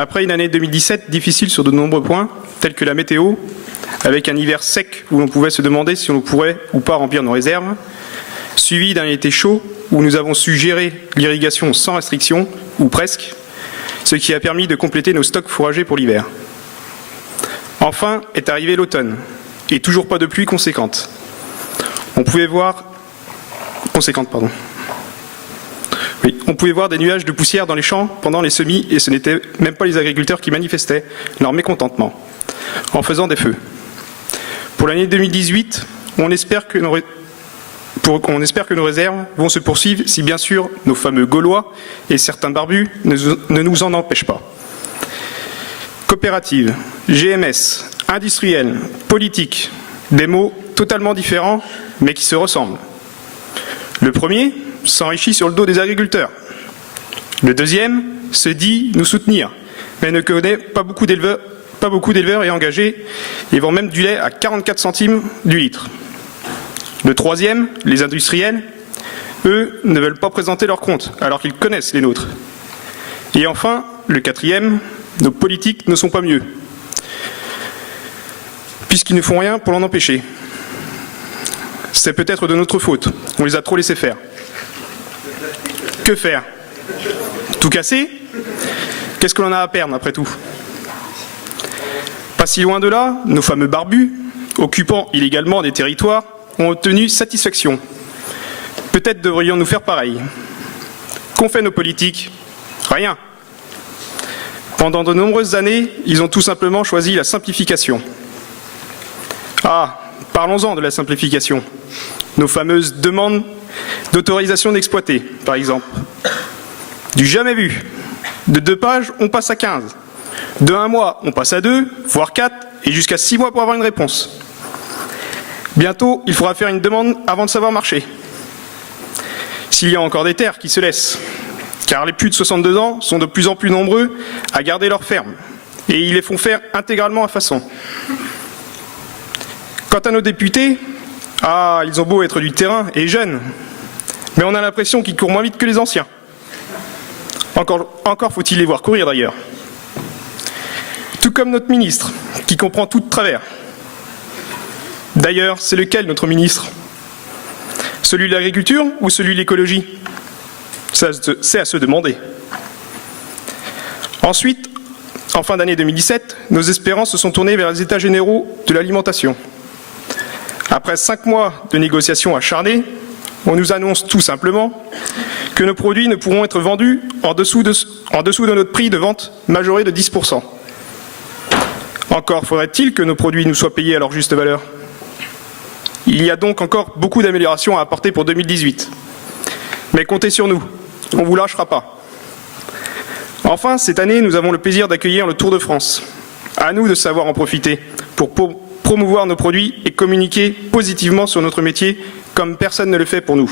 Après une année 2017 difficile sur de nombreux points, tels que la météo, avec un hiver sec où l'on pouvait se demander si on pourrait ou pas remplir nos réserves, suivi d'un été chaud où nous avons su gérer l'irrigation sans restriction, ou presque, ce qui a permis de compléter nos stocks fourragers pour l'hiver. Enfin est arrivé l'automne, et toujours pas de pluie conséquente. On pouvait voir des nuages de poussière dans les champs pendant les semis, et ce n'étaient même pas les agriculteurs qui manifestaient leur mécontentement en faisant des feux. Pour l'année 2018, on espère que nos réserves vont se poursuivre si bien sûr nos fameux Gaulois et certains barbus ne nous en empêchent pas. Coopérative, GMS, industriel, politique, des mots totalement différents mais qui se ressemblent. Le premier s'enrichit sur le dos des agriculteurs. Le deuxième se dit nous soutenir, mais ne connaît pas beaucoup d'éleveurs et engagés et vend même du lait à 44 centimes du litre. Le troisième, les industriels, eux, ne veulent pas présenter leurs comptes, alors qu'ils connaissent les nôtres. Et enfin, le quatrième, nos politiques ne sont pas mieux, puisqu'ils ne font rien pour l'en empêcher. C'est peut-être de notre faute, on les a trop laissés faire. Que faire? Tout casser? Qu'est-ce que l'on a à perdre après tout? Pas si loin de là, nos fameux barbus, occupant illégalement des territoires, ont obtenu satisfaction. Peut-être devrions-nous faire pareil. Qu'ont fait nos politiques? Rien. Pendant de nombreuses années, ils ont tout simplement choisi la simplification. Ah, parlons-en de la simplification. Nos fameuses demandes d'autorisation d'exploiter, par exemple. Du jamais vu. De 2 pages, on passe à 15. De 1 mois, on passe à 2, voire 4, et jusqu'à 6 mois pour avoir une réponse. Bientôt, il faudra faire une demande avant de savoir marcher. S'il y a encore des terres qui se laissent, car les plus de 62 ans sont de plus en plus nombreux à garder leurs fermes, et ils les font faire intégralement à façon. Quant à nos députés, ils ont beau être du terrain et jeunes, mais on a l'impression qu'ils courent moins vite que les anciens. Encore faut-il les voir courir d'ailleurs. Tout comme notre ministre, qui comprend tout de travers. D'ailleurs, c'est lequel notre ministre? Celui de l'agriculture ou celui de l'écologie? C'est à se demander. Ensuite, en fin d'année 2017, nos espérances se sont tournées vers les états généraux de l'alimentation. Après 5 mois de négociations acharnées, on nous annonce tout simplement que nos produits ne pourront être vendus en dessous de notre prix de vente majoré de 10%. Encore faudrait-il que nos produits nous soient payés à leur juste valeur. Il y a donc encore beaucoup d'améliorations à apporter pour 2018. Mais comptez sur nous, on ne vous lâchera pas. Enfin, cette année, nous avons le plaisir d'accueillir le Tour de France. À nous de savoir en profiter pour promouvoir nos produits et communiquer positivement sur notre métier comme personne ne le fait pour nous.